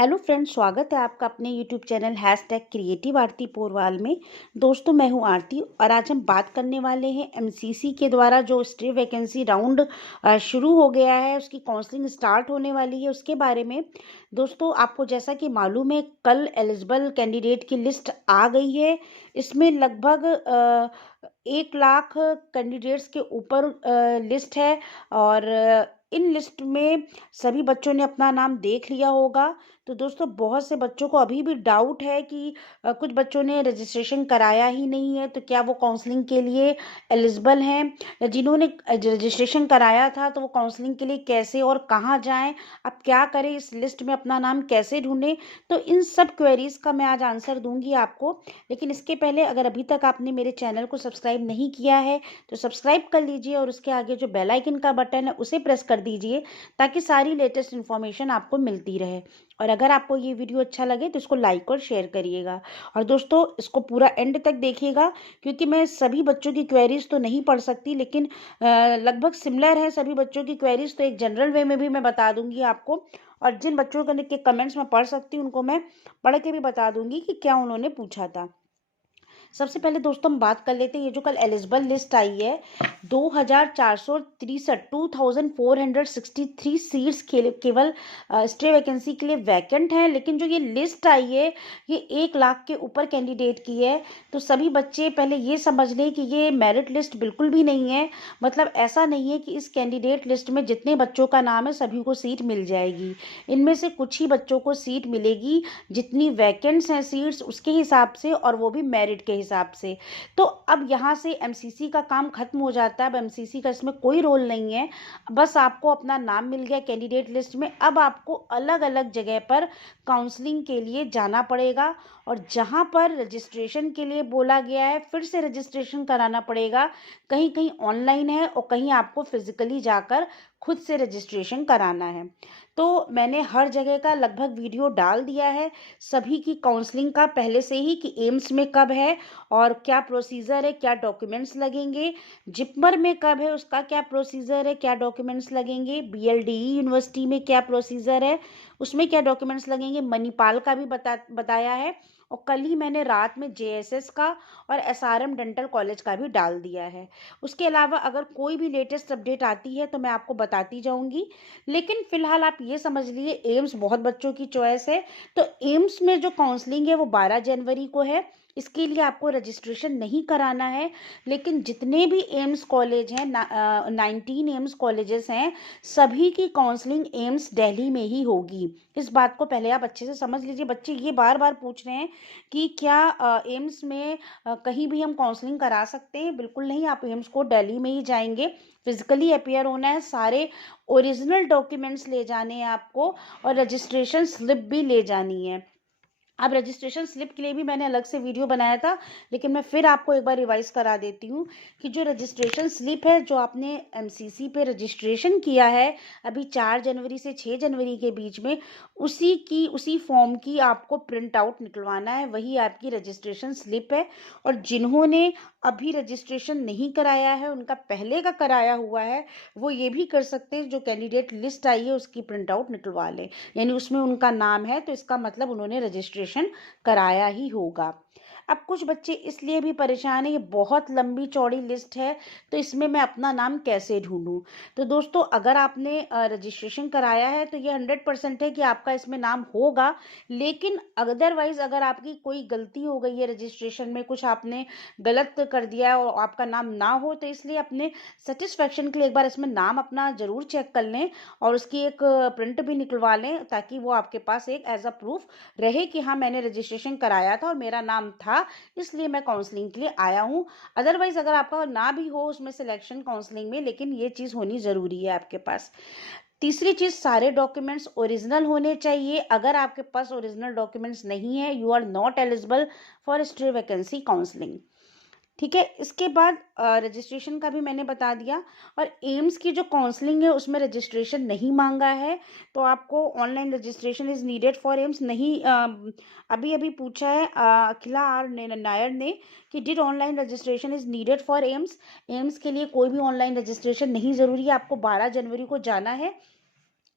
Hello friends, स्वागत है आपका अपने यूट्यूब चैनल #क्रिएटिव आरती पोरवाल में। दोस्तों, मैं हूं आरती और आज हम बात करने वाले हैं एमसीसी के द्वारा जो स्टे वैकेंसी राउंड शुरू हो गया है, उसकी काउंसलिंग स्टार्ट होने वाली है उसके बारे में। दोस्तों, आपको जैसा कि मालूम है, कल एलिजिबल कैंडिडेट की लिस्ट आ गई है। इसमें लगभग 1 लाख कैंडिडेट्स के ऊपर लिस्ट है और इन लिस्ट में सभी बच्चों ने अपना नाम देख लिया होगा। तो दोस्तों, बहुत से बच्चों को अभी भी डाउट है कि कुछ बच्चों ने रजिस्ट्रेशन कराया ही नहीं है, तो क्या वो काउंसलिंग के लिए एलिजिबल हैं, या जिन्होंने रजिस्ट्रेशन कराया था तो वो काउंसलिंग के लिए कैसे और कहाँ जाएं, अब क्या करें, इस लिस्ट में अपना नाम कैसे ढूंढें। तो इन सब क्वेरीज का मैं आज आंसर दूंगी आपको। लेकिन इसके पहले, अगर अभी तक आपने मेरे चैनल को सब्सक्राइब नहीं किया है तो सब्सक्राइब कर लीजिए और उसके आगे जो बेल आइकन का बटन है उसे प्रेस कर दीजिए, ताकि सारी लेटेस्ट इन्फॉर्मेशन आपको मिलती रहे। और अगर आपको ये वीडियो अच्छा लगे तो इसको लाइक और शेयर करिएगा। और दोस्तों, इसको पूरा एंड तक देखिएगा, क्योंकि मैं सभी बच्चों की क्वेरीज तो नहीं पढ़ सकती, लेकिन लगभग सिमिलर है सभी बच्चों की क्वेरीज, तो एक जनरल वे में भी मैं बता दूंगी आपको। और जिन बच्चों के कमेंट्स मैं पढ़ सकती हूँ उनको मैं पढ़ के भी बता दूंगी कि क्या उन्होंने पूछा था। सबसे पहले दोस्तों, हम बात कर लेते हैं ये जो कल एलिजिबल लिस्ट आई है। 2463 सीट्स केवल स्टे वैकेंसी के लिए वैकेंट हैं। लेकिन जो ये लिस्ट आई है, ये 1 लाख के ऊपर कैंडिडेट की है। तो सभी बच्चे पहले ये समझ लें कि ये मेरिट लिस्ट बिल्कुल भी नहीं है। मतलब ऐसा नहीं है कि इस कैंडिडेट लिस्ट में जितने बच्चों का नाम है सभी को सीट मिल जाएगी। इनमें से कुछ ही बच्चों को सीट मिलेगी, जितनी वैकेंट्स हैं सीट्स उसके हिसाब से, और वो भी मेरिट के हिसाब से। तो अब यहाँ से एमसीसी का काम खत्म हो जाता है। अब एमसीसी का इसमें कोई रोल नहीं है। बस आपको अपना नाम मिल गया कैंडिडेट लिस्ट में, अब आपको अलग अलग जगह पर काउंसलिंग के लिए जाना पड़ेगा। और जहाँ पर रजिस्ट्रेशन के लिए बोला गया है, फिर से रजिस्ट्रेशन कराना पड़ेगा। कहीं कहीं ऑनलाइन है और कहीं आपको फिजिकली जाकर खुद से रजिस्ट्रेशन कराना है। तो मैंने हर जगह का लगभग वीडियो डाल दिया है, सभी की काउंसलिंग का पहले से ही, कि एम्स में कब है और क्या प्रोसीजर है, क्या डॉक्यूमेंट्स लगेंगे, जिपमर में कब है, उसका क्या प्रोसीजर है, क्या डॉक्यूमेंट्स लगेंगे, बीएलडीई यूनिवर्सिटी में क्या प्रोसीजर है, उसमें क्या डॉक्यूमेंट्स लगेंगे, मणिपाल का भी बताया है। और कल ही मैंने रात में जेएसएस का और एसआरएम डेंटल कॉलेज का भी डाल दिया है। उसके अलावा अगर कोई भी लेटेस्ट अपडेट आती है तो मैं आपको बताती जाऊंगी। लेकिन फिलहाल आप ये समझ लीजिए, एम्स बहुत बच्चों की चॉइस है। तो एम्स में जो काउंसलिंग है वो 12 जनवरी को है। इसके लिए आपको रजिस्ट्रेशन नहीं कराना है। लेकिन जितने भी एम्स कॉलेज हैं, 19 एम्स कॉलेजेस हैं, सभी की काउंसलिंग एम्स दिल्ली में ही होगी। इस बात को पहले आप अच्छे से समझ लीजिए। बच्चे ये बार बार पूछ रहे हैं कि क्या एम्स में कहीं भी हम काउंसलिंग करा सकते हैं। बिल्कुल नहीं, आप एम्स को दिल्ली में ही जाएंगे, फिजिकली अपियर होना है, सारे ओरिजिनल डॉक्यूमेंट्स ले जाने हैं आपको, और रजिस्ट्रेशन स्लिप भी ले जानी है। अब रजिस्ट्रेशन स्लिप के लिए भी मैंने अलग से वीडियो बनाया था, लेकिन मैं फिर आपको एक बार रिवाइज करा देती हूँ कि जो रजिस्ट्रेशन स्लिप है, जो आपने एमसीसी पे रजिस्ट्रेशन किया है अभी 4 जनवरी से 6 जनवरी के बीच में, उसी फॉर्म की आपको प्रिंट आउट निकलवाना है, वही आपकी रजिस्ट्रेशन स्लिप है। और जिन्होंने अभी रजिस्ट्रेशन नहीं कराया है, उनका पहले का कराया हुआ है, वो ये भी कर सकते हैं, जो कैंडिडेट लिस्ट आई है उसकी प्रिंट आउट निकलवा लें। यानी उसमें उनका नाम है तो इसका मतलब उन्होंने रजिस्ट्रेशन कराया ही होगा। अब कुछ बच्चे इसलिए भी परेशान है, ये बहुत लंबी चौड़ी लिस्ट है, तो इसमें मैं अपना नाम कैसे ढूंढूं। तो दोस्तों, अगर आपने रजिस्ट्रेशन कराया है तो ये 100% है कि आपका इसमें नाम होगा। लेकिन अदरवाइज अगर आपकी कोई गलती हो गई है रजिस्ट्रेशन में, कुछ आपने गलत कर दिया है और आपका नाम ना हो, तो इसलिए अपने सेटिस्फेक्शन के लिए एक बार इसमें नाम अपना जरूर चेक कर लें और उसकी एक प्रिंट भी निकलवा लें, ताकि वो आपके पास एक एज अ प्रूफ रहे कि हाँ, मैंने रजिस्ट्रेशन कराया था और मेरा नाम था, इसलिए मैं काउंसलिंग के लिए आया हूँ। अदरवाइज अगर आपका ना भी हो उसमें सिलेक्शन काउंसलिंग में, लेकिन ये चीज़ होनी ज़रूरी है आपके पास। तीसरी चीज़, सारे डॉक्यूमेंट्स ओरिजिनल होने चाहिए। अगर आपके पास ओरिजिनल डॉक्यूमेंट्स नहीं है, you are not eligible for stay vacancy counselling. ठीक है, इसके बाद रजिस्ट्रेशन का भी मैंने बता दिया। और एम्स की जो काउंसलिंग है उसमें रजिस्ट्रेशन नहीं मांगा है, तो आपको online registration is needed for AIIMS नहीं। अभी अभी पूछा है अखिला आर नायर ने कि did online registration is needed for AIIMS. AIIMS के लिए कोई भी ऑनलाइन रजिस्ट्रेशन नहीं ज़रूरी है, आपको 12 जनवरी को जाना है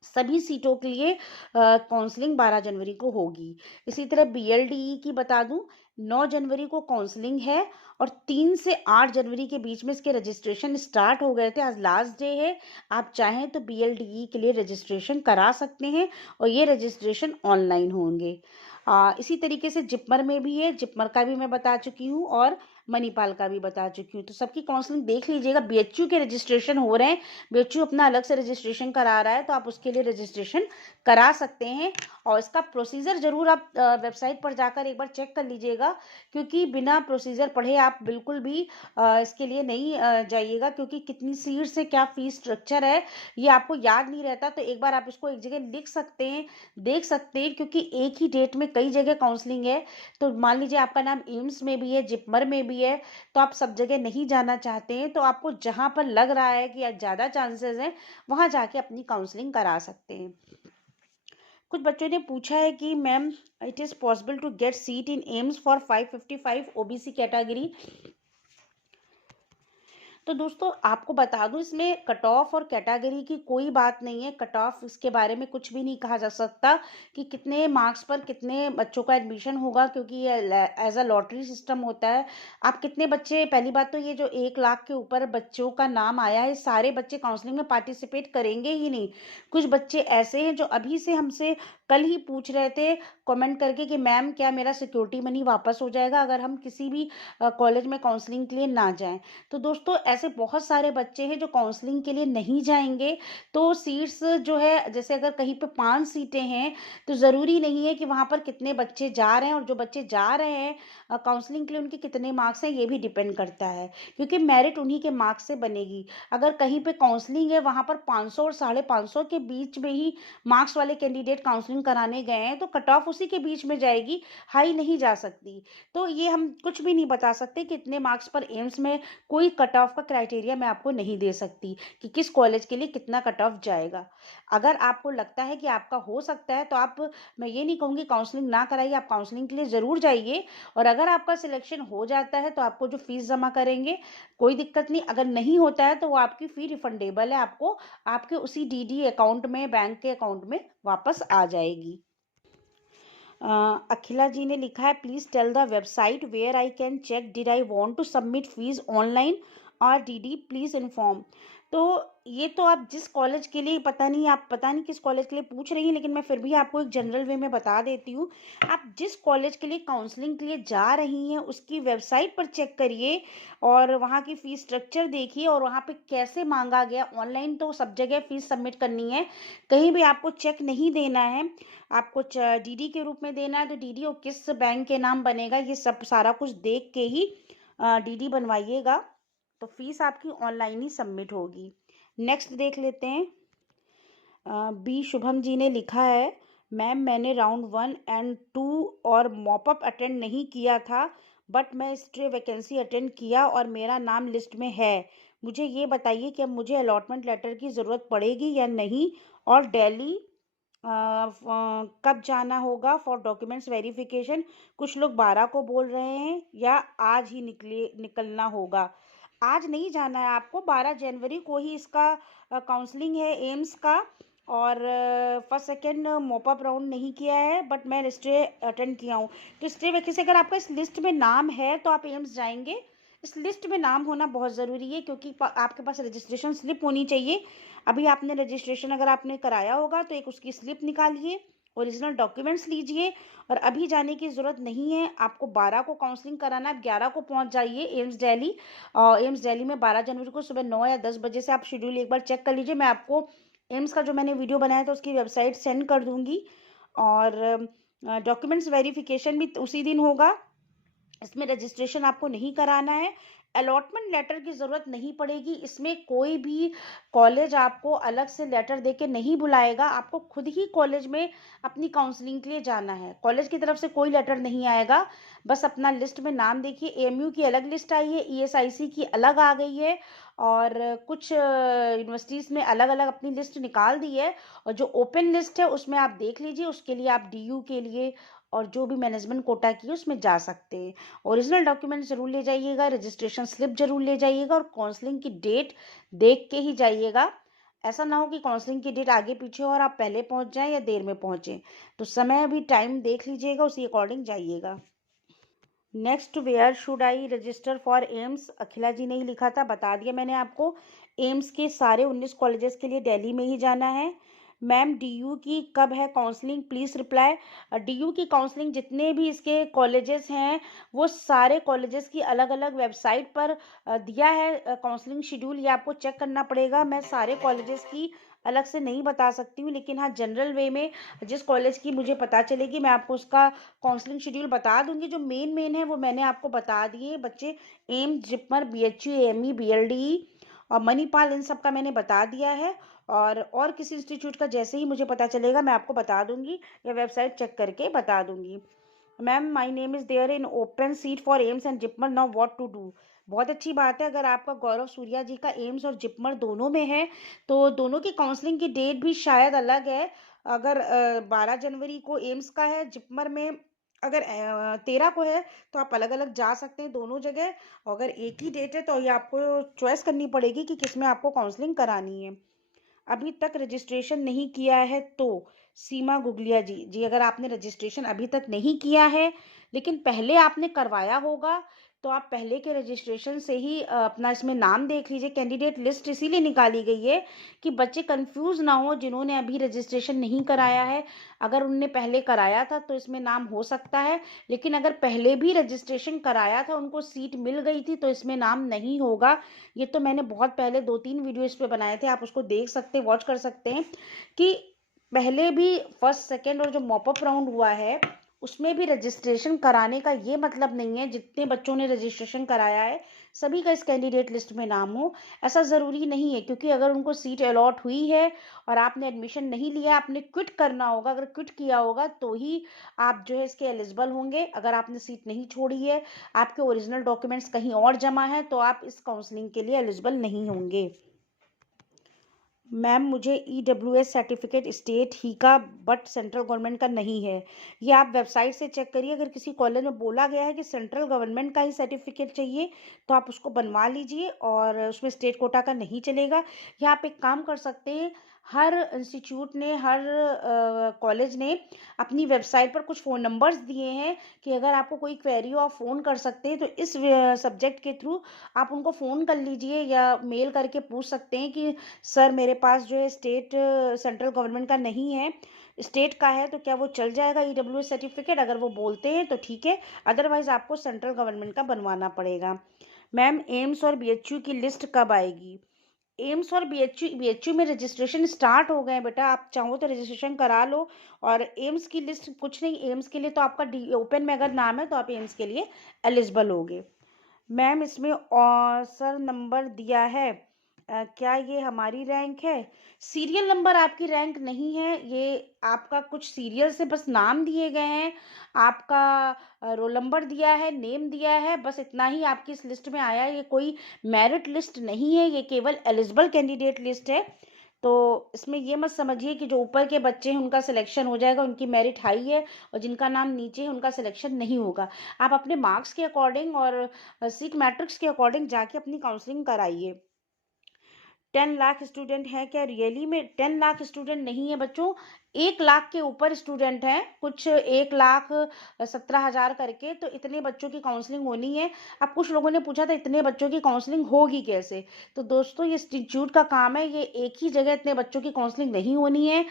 सभी सीटों के लिए काउंसलिंग 12 जनवरी को होगी। इसी तरह बीएलडीई की बता दूं, 9 जनवरी को काउंसलिंग है और 3 से 8 जनवरी के बीच में इसके रजिस्ट्रेशन स्टार्ट हो गए थे। आज लास्ट डे है। आप चाहें तो बीएलडीई के लिए रजिस्ट्रेशन करा सकते हैं और ये रजिस्ट्रेशन ऑनलाइन होंगे। इसी तरीके से जिपमर में भी है, जिपमर का भी मैं बता चुकी हूँ और मणिपाल का भी बता चुकी हूँ। तो सबकी काउंसलिंग देख लीजिएगा। बीएचयू के रजिस्ट्रेशन हो रहे हैं, बीएचयू अपना अलग से रजिस्ट्रेशन करा रहा है, तो आप उसके लिए रजिस्ट्रेशन करा सकते हैं। और इसका प्रोसीजर जरूर आप वेबसाइट पर जाकर एक बार चेक कर लीजिएगा, क्योंकि बिना प्रोसीजर पढ़े आप बिल्कुल भी इसके लिए नहीं जाइएगा, क्योंकि कितनी सीट्स है, क्या फीस स्ट्रक्चर है, ये आपको याद नहीं रहता। तो एक बार आप इसको एक जगह लिख सकते हैं, देख सकते हैं, क्योंकि एक ही डेट में कई जगह काउंसलिंग है। तो मान लीजिए आपका नाम एम्स में भी है, जिपमर में भी है, तो आप सब जगह नहीं जाना चाहते हैं, तो आपको जहां पर लग रहा है कि ज़्यादा चांसेस हैं, वहां जाके अपनी काउंसलिंग करा सकते हैं। कुछ बच्चों ने पूछा है कि ma'am, it is possible to get seat in AIIMS for 555 OBC category. तो दोस्तों आपको बता दूं, इसमें कट ऑफ और कैटेगरी की कोई बात नहीं है। कट ऑफ इसके बारे में कुछ भी नहीं कहा जा सकता कि कितने मार्क्स पर कितने बच्चों का एडमिशन होगा, क्योंकि ये एज अ लॉटरी सिस्टम होता है। आप कितने बच्चे, पहली बात तो ये जो 1 लाख के ऊपर बच्चों का नाम आया है, सारे बच्चे काउंसलिंग में पार्टिसिपेट करेंगे ही नहीं। कुछ बच्चे ऐसे हैं जो अभी से हमसे कल ही पूछ रहे थे कमेंट करके कि मैम क्या मेरा सिक्योरिटी मनी वापस हो जाएगा अगर हम किसी भी कॉलेज में काउंसलिंग के लिए ना जाएं। तो दोस्तों ऐसे बहुत सारे बच्चे हैं जो काउंसलिंग के लिए नहीं जाएंगे। तो सीट्स जो है, जैसे अगर कहीं पे 5 सीटें हैं, तो ज़रूरी नहीं है कि वहाँ पर कितने बच्चे जा रहे हैं, और जो बच्चे जा रहे हैं काउंसलिंग के लिए उनके कितने मार्क्स हैं ये भी डिपेंड करता है, क्योंकि मेरिट उन्हीं के मार्क्स से बनेगी। अगर कहीं पे काउंसलिंग है, वहाँ पर 500 और 550 के बीच में ही मार्क्स वाले कैंडिडेट काउंसलिंग कराने गए हैं, तो कट ऑफ उसी के बीच में जाएगी, हाई नहीं जा सकती। तो ये हम कुछ भी नहीं बता सकते कि इतने मार्क्स पर एम्स में, कोई कट ऑफ का क्राइटेरिया मैं आपको नहीं दे सकती कि किस कॉलेज के लिए कितना कट ऑफ जाएगा। अगर आपको लगता है कि आपका हो सकता है, तो आप, मैं ये नहीं कहूँगी काउंसलिंग ना कराइए, आप काउंसलिंग के लिए ज़रूर जाइए। और अगर आपका सिलेक्शन हो जाता है, तो आपको जो फीस जमा करेंगे कोई दिक्कत नहीं। अगर नहीं होता है तो वो आपकी फ़ी रिफंडेबल है, आपको आपके उसी डीडी अकाउंट में, बैंक के अकाउंट में वापस आ जाएगी। अखिला जी ने लिखा है, please tell the website where I can check did I want to submit fees online और डीडी प्लीज इन्फॉर्म। तो ये तो आप जिस कॉलेज के लिए, पता नहीं, आप पता नहीं किस कॉलेज के लिए पूछ रही हैं, लेकिन मैं फिर भी आपको एक जनरल वे में बता देती हूँ। आप जिस कॉलेज के लिए काउंसलिंग के लिए जा रही हैं उसकी वेबसाइट पर चेक करिए और वहाँ की फ़ीस स्ट्रक्चर देखिए और वहाँ पे कैसे मांगा गया। ऑनलाइन तो सब जगह फ़ीस सबमिट करनी है, कहीं भी आपको चेक नहीं देना है। आपको डीडी के रूप में देना है, तो डीडी और किस बैंक के नाम बनेगा ये सब सारा कुछ देख के ही डीडी बनवाइएगा। तो फीस आपकी ऑनलाइन ही सबमिट होगी। नेक्स्ट देख लेते हैं। बी शुभम जी ने लिखा है, मैम मैंने राउंड 1 एंड 2 और मॉपअप अटेंड नहीं किया था, बट मैं स्ट्रे वैकेंसी अटेंड किया और मेरा नाम लिस्ट में है। मुझे ये बताइए कि अब मुझे अलॉटमेंट लेटर की ज़रूरत पड़ेगी या नहीं, और दिल्ली कब जाना होगा फॉर डॉक्यूमेंट्स वेरिफिकेशन। कुछ लोग 12 को बोल रहे हैं, या आज ही निकलना होगा। आज नहीं जाना है आपको, 12 जनवरी को ही इसका काउंसलिंग है एम्स का। और फर्स्ट सेकेंड मॉपअप राउंड नहीं किया है, बट मैं स्टे अटेंड किया हूँ। तो स्टे वैकेंसी अगर आपका इस लिस्ट में नाम है तो आप एम्स जाएंगे। इस लिस्ट में नाम होना बहुत ज़रूरी है, क्योंकि आपके पास रजिस्ट्रेशन स्लिप होनी चाहिए। अभी आपने रजिस्ट्रेशन अगर आपने कराया होगा तो एक उसकी स्लिप निकालिए, ओरिजिनल डॉक्यूमेंट्स लीजिए। और अभी जाने की ज़रूरत नहीं है, आपको 12 को काउंसलिंग कराना है, 11 को पहुंच जाइए एम्स दिल्ली। एम्स दिल्ली में 12 जनवरी को सुबह 9 या 10 बजे से आप शेड्यूल एक बार चेक कर लीजिए। मैं आपको एम्स का जो मैंने वीडियो बनाया था उसकी वेबसाइट सेंड कर दूंगी। और डॉक्यूमेंट्स वेरिफिकेशन भी उसी दिन होगा। इसमें रजिस्ट्रेशन आपको नहीं कराना है। अलॉटमेंट लेटर की ज़रूरत नहीं पड़ेगी। इसमें कोई भी कॉलेज आपको अलग से लेटर देके नहीं बुलाएगा, आपको खुद ही कॉलेज में अपनी काउंसलिंग के लिए जाना है। कॉलेज की तरफ से कोई लेटर नहीं आएगा, बस अपना लिस्ट में नाम देखिए। एएमयू की अलग लिस्ट आई है, ईएसआईसी की अलग आ गई है, और कुछ यूनिवर्सिटीज़ में अलग अलग अपनी लिस्ट निकाल दी है। और जो ओपन लिस्ट है उसमें आप देख लीजिए, उसके लिए आप डीयू के लिए और जो भी मैनेजमेंट कोटा की है उसमें जा सकते हैं। ओरिजिनल डॉक्यूमेंट जरूर ले जाइएगा, रजिस्ट्रेशन स्लिप जरूर ले जाइएगा, और काउंसलिंग की डेट देख के ही जाइएगा। ऐसा ना हो कि काउंसलिंग की डेट आगे पीछे हो और आप पहले पहुंच जाएं या देर में पहुंचें। तो समय भी टाइम देख लीजिएगा, उसी अकॉर्डिंग जाइएगा। Next, where should I register for AIIMS? Akhila ji ने ही लिखा था, बता दिया मैंने आपको। एम्स के सारे 19 कॉलेजेस के लिए दिल्ली में ही जाना है। मैम, डीयू की कब है काउंसलिंग? Please reply. डीयू की काउंसलिंग जितने भी इसके कॉलेजेस हैं, वो सारे कॉलेजेस की अलग अलग वेबसाइट पर दिया है काउंसलिंग शेड्यूल, ये आपको चेक करना पड़ेगा। मैं सारे कॉलेजेस की अलग से नहीं बता सकती हूँ, लेकिन हाँ, जनरल वे में जिस कॉलेज की मुझे पता चलेगी मैं आपको उसका काउंसलिंग शेड्यूल बता दूंगी। जो मेन मेन है वो मैंने आपको बता दिए बच्चे। AIIMS, JIPMER, BHU, AME, BLD और मणिपाल, इन सब का मैंने बता दिया है। और किसी इंस्टीट्यूट का जैसे ही मुझे पता चलेगा मैं आपको बता दूंगी, या वेबसाइट चेक करके बता दूंगी। Ma'am, my name is there in open seat for AIIMS and JIPMER, now what to do? बहुत अच्छी बात है, अगर आपका गौरव सूर्या जी का एम्स और जिपमर दोनों में है तो दोनों की काउंसलिंग की डेट भी शायद अलग है। अगर 12 जनवरी को एम्स का है, जिपमर में अगर 13 को है, तो आप अलग अलग जा सकते हैं दोनों जगह। अगर एक ही डेट है तो ये आपको चॉइस करनी पड़ेगी कि किस में आपको काउंसलिंग करानी है। अभी तक रजिस्ट्रेशन नहीं किया है तो? सीमा गुगलिया जी, अगर आपने रजिस्ट्रेशन अभी तक नहीं किया है लेकिन पहले आपने करवाया होगा, तो आप पहले के रजिस्ट्रेशन से ही अपना इसमें नाम देख लीजिए। कैंडिडेट लिस्ट इसीलिए निकाली गई है कि बच्चे कंफ्यूज ना हो जिन्होंने अभी रजिस्ट्रेशन नहीं कराया है। अगर उनने पहले कराया था तो इसमें नाम हो सकता है, लेकिन अगर पहले भी रजिस्ट्रेशन कराया था, उनको सीट मिल गई थी, तो इसमें नाम नहीं होगा। ये तो मैंने बहुत पहले 2-3 वीडियो इस पे बनाए थे, आप उसको देख सकते हैं, वॉच कर सकते हैं कि पहले भी फर्स्ट सेकंड और जो मॉपअप राउंड हुआ है उसमें भी रजिस्ट्रेशन कराने का ये मतलब नहीं है जितने बच्चों ने रजिस्ट्रेशन कराया है सभी का इस कैंडिडेट लिस्ट में नाम हो। ऐसा ज़रूरी नहीं है, क्योंकि अगर उनको सीट अलॉट हुई है और आपने एडमिशन नहीं लिया, आपने क्विट करना होगा। अगर क्विट किया होगा तो ही आप जो है इसके एलिजिबल होंगे। अगर आपने सीट नहीं छोड़ी है, आपके ओरिजिनल डॉक्यूमेंट्स कहीं और जमा है, तो आप इस काउंसलिंग के लिए एलिजिबल नहीं होंगे। मैम, मुझे EWS सर्टिफिकेट स्टेट ही का बट सेंट्रल गवर्नमेंट का नहीं है। ये आप वेबसाइट से चेक करिए। अगर किसी कॉलेज में बोला गया है कि सेंट्रल गवर्नमेंट का ही सर्टिफिकेट चाहिए, तो आप उसको बनवा लीजिए और उसमें स्टेट कोटा का नहीं चलेगा। या आप एक काम कर सकते हैं, हर इंस्टीट्यूट ने, हर कॉलेज ने अपनी वेबसाइट पर कुछ फ़ोन नंबर्स दिए हैं कि अगर आपको कोई क्वेरी हो आप फ़ोन कर सकते हैं। तो इस सब्जेक्ट के थ्रू आप उनको फ़ोन कर लीजिए या मेल करके पूछ सकते हैं कि सर, मेरे पास जो है स्टेट सेंट्रल गवर्नमेंट का नहीं है, स्टेट का है, तो क्या वो चल जाएगा EWS सर्टिफिकेट? अगर वो बोलते हैं तो ठीक है, अदरवाइज आपको सेंट्रल गवर्नमेंट का बनवाना पड़ेगा। मैम, एम्स और बीएचयू की लिस्ट कब आएगी? एम्स और बीएचयू में रजिस्ट्रेशन स्टार्ट हो गए हैं बेटा, आप चाहो तो रजिस्ट्रेशन करा लो। और एम्स की लिस्ट कुछ नहीं, एम्स के लिए तो आपका ओपन में अगर नाम है तो आप एम्स के लिए एलिजिबल होगे। मैम, इसमें सर नंबर दिया है, क्या ये हमारी रैंक है? सीरियल नंबर आपकी रैंक नहीं है, ये आपका कुछ सीरियल से बस नाम दिए गए हैं। आपका रोल नंबर दिया है, नेम दिया है, बस इतना ही आपकी इस लिस्ट में आया है। ये कोई मेरिट लिस्ट नहीं है, ये केवल एलिजिबल कैंडिडेट लिस्ट है। तो इसमें ये मत समझिए कि जो ऊपर के बच्चे हैं उनका सिलेक्शन हो जाएगा, उनकी मेरिट हाई है, और जिनका नाम नीचे है उनका सिलेक्शन नहीं होगा। आप अपने मार्क्स के अकॉर्डिंग और सीट मैट्रिक्स के अकॉर्डिंग जाके अपनी काउंसलिंग कराइए। 10 लाख स्टूडेंट हैं क्या? रियली में 10 लाख स्टूडेंट नहीं है बच्चों, 1 लाख के ऊपर स्टूडेंट हैं, कुछ 1,17,000 करके। तो इतने बच्चों की काउंसलिंग होनी है। अब कुछ लोगों ने पूछा था इतने बच्चों की काउंसलिंग होगी कैसे? तो दोस्तों, ये इंस्टीट्यूट का काम है, ये एक ही जगह इतने बच्चों की काउंसलिंग नहीं होनी है।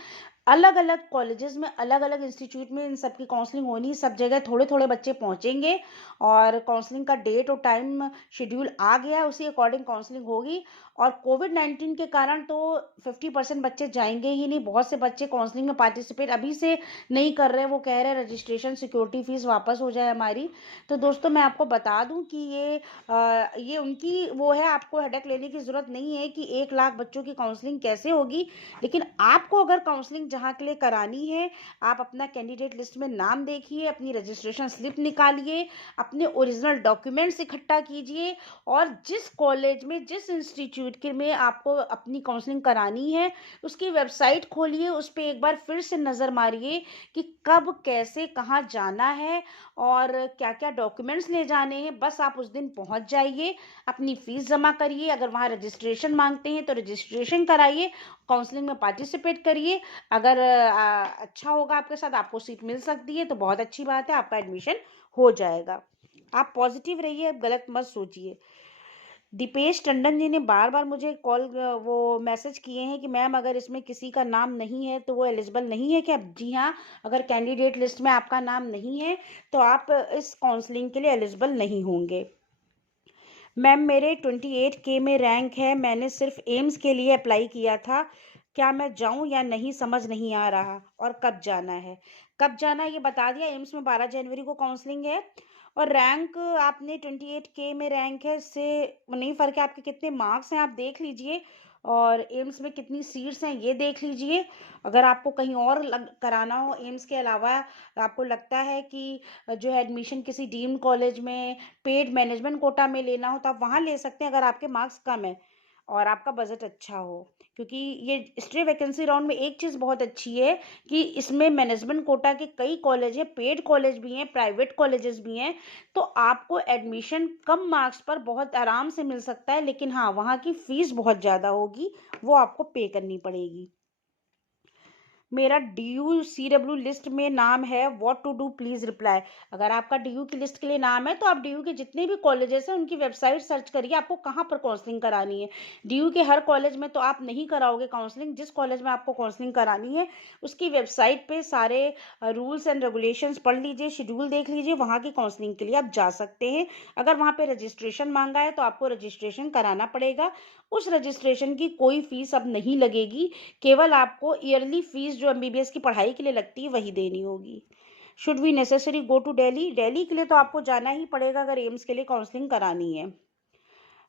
अलग अलग कॉलेजेस में, अलग अलग इंस्टीट्यूट में इन सब की काउंसलिंग होनी, सब जगह थोड़े थोड़े बच्चे पहुंचेंगे और काउंसलिंग का डेट और टाइम शेड्यूल आ गया, उसी अकॉर्डिंग काउंसलिंग होगी। और कोविड-19 के कारण तो 50% बच्चे जाएंगे ही नहीं। बहुत से बच्चे काउंसलिंग में पार्टिसिपेट अभी से नहीं कर रहे हैं, वो कह रहे हैं रजिस्ट्रेशन सिक्योरिटी फीस वापस हो जाए हमारी। तो दोस्तों, मैं आपको बता दूं कि ये उनकी वो है, आपको हेडेक लेने की ज़रूरत नहीं है कि 1 लाख बच्चों की काउंसलिंग कैसे होगी। लेकिन आपको अगर काउंसलिंग जहाँ के लिए करानी है, आप अपना कैंडिडेट लिस्ट में नाम देखिए, अपनी रजिस्ट्रेशन स्लिप निकालिए, अपने ओरिजिनल डॉक्यूमेंट्स इकट्ठा कीजिए, और जिस कॉलेज में, जिस इंस्टीट्यूट इंस्टीट्यूट के में आपको अपनी काउंसलिंग करानी है, उसकी वेबसाइट खोलिए, उस पे एक बार फिर से नज़र मारिए कि कब, कैसे, कहाँ जाना है और क्या-क्या डॉक्यूमेंट्स ले जाने हैं। बस आप उस दिन पहुँच जाइए, अपनी फ़ीस जमा करिए, अगर वहाँ रजिस्ट्रेशन माँगते हैं तो रजिस्ट्रेशन कराइए, काउंसलिंग में पार्टिसिपेट करिए। अगर अच्छा होगा आपके साथ, आपको सीट मिल सकती है तो बहुत अच्छी बात है, आपका एडमिशन हो जाएगा। आप पॉजिटिव रहिए, अब गलत मत सोचिए। दीपेश टंडन जी ने बार-बार मुझे वो मैसेज किए हैं कि मैम अगर इसमें किसी का नाम नहीं है तो वो एलिजिबल नहीं है क्या? जी हाँ, अगर कैंडिडेट लिस्ट में आपका नाम नहीं है तो आप इस काउंसलिंग के लिए एलिजिबल नहीं होंगे। मैम मेरे 28K में रैंक है, मैंने सिर्फ एम्स के लिए अप्लाई किया था, क्या मैं जाऊं या नहीं समझ नहीं आ रहा, और कब जाना है? कब जाना है ये बता दिया, एम्स में 12 जनवरी को काउंसलिंग है। और रैंक आपने 28K में रैंक है, इससे नहीं फ़र्क है, आपके कितने मार्क्स हैं आप देख लीजिए, और एम्स में कितनी सीट्स हैं ये देख लीजिए। अगर आपको कहीं और कराना हो एम्स के अलावा, आपको लगता है कि जो है एडमिशन किसी डीम्ड कॉलेज में पेड मैनेजमेंट कोटा में लेना हो तो आप वहाँ ले सकते हैं, अगर आपके मार्क्स कम है और आपका बजट अच्छा हो। क्योंकि ये स्ट्रे वैकेंसी राउंड में एक चीज़ बहुत अच्छी है कि इसमें मैनेजमेंट कोटा के कई कॉलेज हैं, पेड कॉलेज भी हैं, प्राइवेट कॉलेजेस भी हैं, तो आपको एडमिशन कम मार्क्स पर बहुत आराम से मिल सकता है। लेकिन हाँ, वहाँ की फीस बहुत ज़्यादा होगी, वो आपको पे करनी पड़ेगी। मेरा DU-CW लिस्ट में नाम है, what to do please reply. अगर आपका DU की लिस्ट के लिए नाम है तो आप DU के जितने भी कॉलेजेस हैं उनकी वेबसाइट सर्च करिए, आपको कहाँ पर काउंसलिंग करानी है। DU के हर कॉलेज में तो आप नहीं कराओगे काउंसलिंग, जिस कॉलेज में आपको काउंसलिंग करानी है उसकी वेबसाइट पे सारे रूल्स एंड रेगुलेशंस पढ़ लीजिए, शेड्यूल देख लीजिए, वहाँ की काउंसलिंग के लिए आप जा सकते हैं। अगर वहाँ पे रजिस्ट्रेशन मांगा है तो आपको रजिस्ट्रेशन कराना पड़ेगा, उस रजिस्ट्रेशन की कोई फीस अब नहीं लगेगी, केवल आपको ईयरली फीस जो MBBS की पढ़ाई के लिए लगती है वही देनी होगी। Should we necessary go to Delhi? Delhi के लिए तो आपको जाना ही पड़ेगा अगर एम्स के लिए काउंसलिंग करानी है।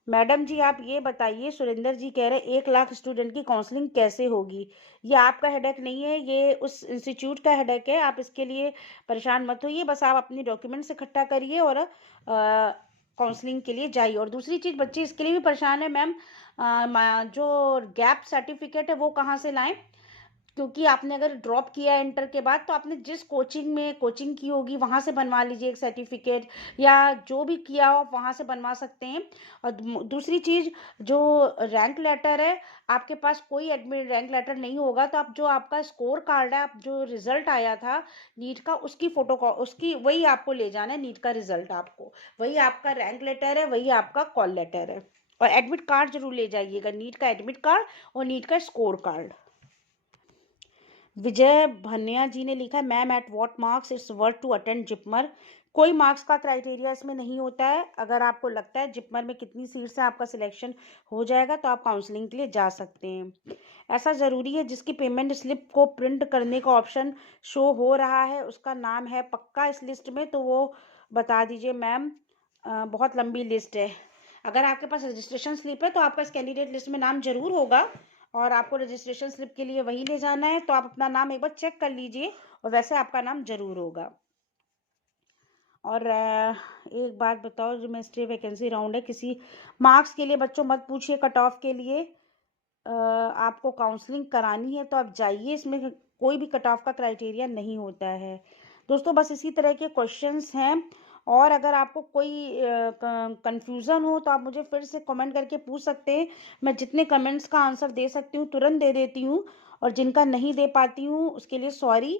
मैडम जी आप ये बताइए, सुरेंद्र जी कह रहे हैं 1 लाख स्टूडेंट की काउंसलिंग कैसे होगी? ये आपका हेडेक नहीं है, ये उस इंस्टीट्यूट का हेडेक है, आप इसके लिए परेशान मत होइए, बस आप अपनी डॉक्यूमेंट्स इकट्ठा करिए और काउंसलिंग के लिए जाइए। और दूसरी चीज़, बच्चे इसके लिए भी परेशान है मैम, जो गैप सर्टिफिकेट है वो कहाँ से लाएं? क्योंकि आपने अगर ड्रॉप किया है इंटर के बाद तो आपने जिस कोचिंग में कोचिंग की होगी वहाँ से बनवा लीजिए एक सर्टिफिकेट, या जो भी किया हो आप वहाँ से बनवा सकते हैं। और दूसरी चीज़, जो रैंक लेटर है, आपके पास कोई एडमिट रैंक लेटर नहीं होगा तो आप जो आपका स्कोर कार्ड है, आप जो रिजल्ट आया था नीट का, उसकी फोटो उसकी वही आपको ले जाना है, नीट का रिजल्ट आपको, वही आपका रैंक लेटर है, वही आपका कॉल लेटर है। और एडमिट कार्ड जरूर ले जाइएगा, नीट का एडमिट कार्ड और नीट का स्कोर कार्ड। विजय भन्या जी ने लिखा है, ma'am at what marks it's worth to attend JIPMER? कोई मार्क्स का क्राइटेरिया इसमें नहीं होता है, अगर आपको लगता है जिपमर में कितनी सीट से आपका सिलेक्शन हो जाएगा तो आप काउंसलिंग के लिए जा सकते हैं। ऐसा ज़रूरी है जिसकी पेमेंट स्लिप को प्रिंट करने का ऑप्शन शो हो रहा है उसका नाम है पक्का इस लिस्ट में, तो वो बता दीजिए मैम। बहुत लंबी लिस्ट है, अगर आपके पास रजिस्ट्रेशन स्लिप है तो आपका इस कैंडिडेट लिस्ट में नाम जरूर होगा, और आपको रजिस्ट्रेशन स्लिप के लिए वही ले जाना है, तो आप अपना नाम एक बार चेक कर लीजिए और वैसे आपका नाम जरूर होगा। और एक बात बताओ, जो मिनिस्ट्री वैकेंसी राउंड है, किसी मार्क्स के लिए बच्चों मत पूछिए, कट ऑफ के लिए आपको काउंसलिंग करानी है तो आप जाइए, इसमें कोई भी कट ऑफ का क्राइटेरिया नहीं होता है। दोस्तों बस इसी तरह के क्वेश्चंस हैं, और अगर आपको कोई कंफ्यूजन हो तो आप मुझे फिर से कमेंट करके पूछ सकते हैं, मैं जितने कमेंट्स का आंसर दे सकती हूँ तुरंत दे देती हूँ, और जिनका नहीं दे पाती हूँ उसके लिए सॉरी।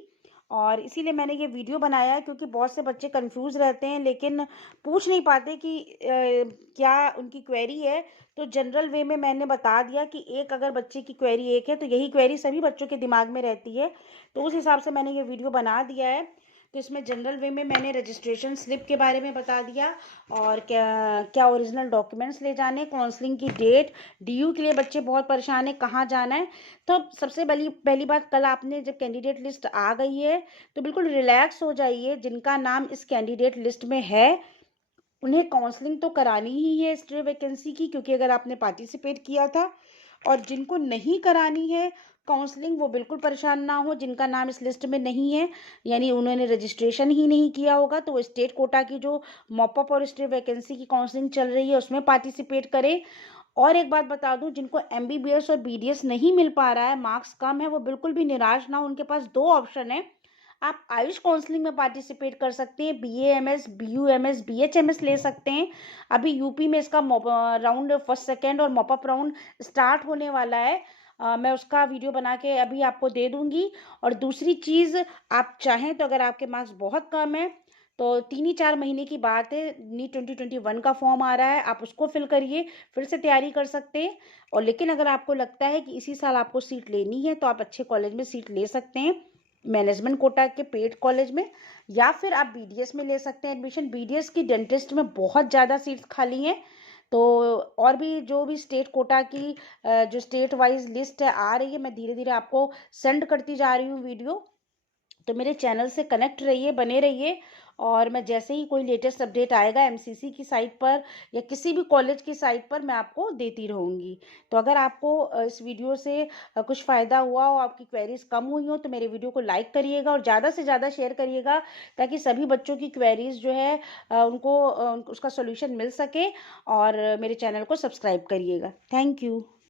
और इसीलिए मैंने ये वीडियो बनाया है, क्योंकि बहुत से बच्चे कंफ्यूज रहते हैं लेकिन पूछ नहीं पाते कि क्या उनकी क्वेरी है। तो जनरल वे में मैंने बता दिया कि एक अगर बच्चे की क्वेरी एक है तो यही क्वेरी सभी बच्चों के दिमाग में रहती है, तो उस हिसाब से मैंने ये वीडियो बना दिया है। तो इसमें जनरल वे में मैंने रजिस्ट्रेशन स्लिप के बारे में बता दिया, और क्या क्या ओरिजिनल डॉक्यूमेंट्स ले जाने, काउंसलिंग की डेट, DU के लिए बच्चे बहुत परेशान है कहाँ जाना है। तो सबसे पहली बात, कल आपने जब कैंडिडेट लिस्ट आ गई है तो बिल्कुल रिलैक्स हो जाइए, जिनका नाम इस कैंडिडेट लिस्ट में है उन्हें काउंसलिंग तो करानी ही है स्ट्रे वैकेंसी की, क्योंकि अगर आपने पार्टिसिपेट किया था। और जिनको नहीं करानी है काउंसलिंग वो बिल्कुल परेशान ना हो, जिनका नाम इस लिस्ट में नहीं है, यानी उन्होंने रजिस्ट्रेशन ही नहीं किया होगा, तो वो स्टेट कोटा की जो मॉपअप और स्ट्रे वैकेंसी की काउंसलिंग चल रही है उसमें पार्टिसिपेट करें। और एक बात बता दूं, जिनको एमबीबीएस और बीडीएस नहीं मिल पा रहा है, मार्क्स कम है, वो बिल्कुल भी निराश ना हो। उनके पास दो ऑप्शन है। आप आयुष काउंसलिंग में पार्टिसिपेट कर सकते हैं, बीएएमएस, बीयूएमएस, बीएचएमएस ले सकते हैं। अभी यूपी में इसका राउंड फर्स्ट सेकेंड और मॉपअप राउंड स्टार्ट होने वाला है। मैं उसका वीडियो बना के अभी आपको दे दूंगी। और दूसरी चीज़, आप चाहें तो अगर आपके मार्क्स बहुत कम है तो 3 ही 4 महीने की बात है, नीट 2021 का फॉर्म आ रहा है, आप उसको फिल करिए, फिर से तैयारी कर सकते हैं। और लेकिन अगर आपको लगता है कि इसी साल आपको सीट लेनी है तो आप अच्छे कॉलेज में सीट ले सकते हैं, मैनेजमेंट कोटा के पेड कॉलेज में, या फिर आप बीडीएस में ले सकते हैं एडमिशन। बीडीएस की डेंटिस्ट में बहुत ज़्यादा सीट्स खाली हैं। तो और भी जो भी स्टेट कोटा की जो स्टेट वाइज लिस्ट है आ रही है, मैं धीरे धीरे आपको सेंड करती जा रही हूँ वीडियो। तो मेरे चैनल से कनेक्ट रहिए, बने रहिए। और मैं जैसे ही कोई लेटेस्ट अपडेट आएगा एमसीसी की साइट पर या किसी भी कॉलेज की साइट पर, मैं आपको देती रहूँगी। तो अगर आपको इस वीडियो से कुछ फ़ायदा हुआ हो, आपकी क्वेरीज कम हुई हो, तो मेरे वीडियो को लाइक करिएगा और ज़्यादा से ज़्यादा शेयर करिएगा, ताकि सभी बच्चों की क्वेरीज जो है उनको उसका सोल्यूशन मिल सके। और मेरे चैनल को सब्सक्राइब करिएगा। Thank you.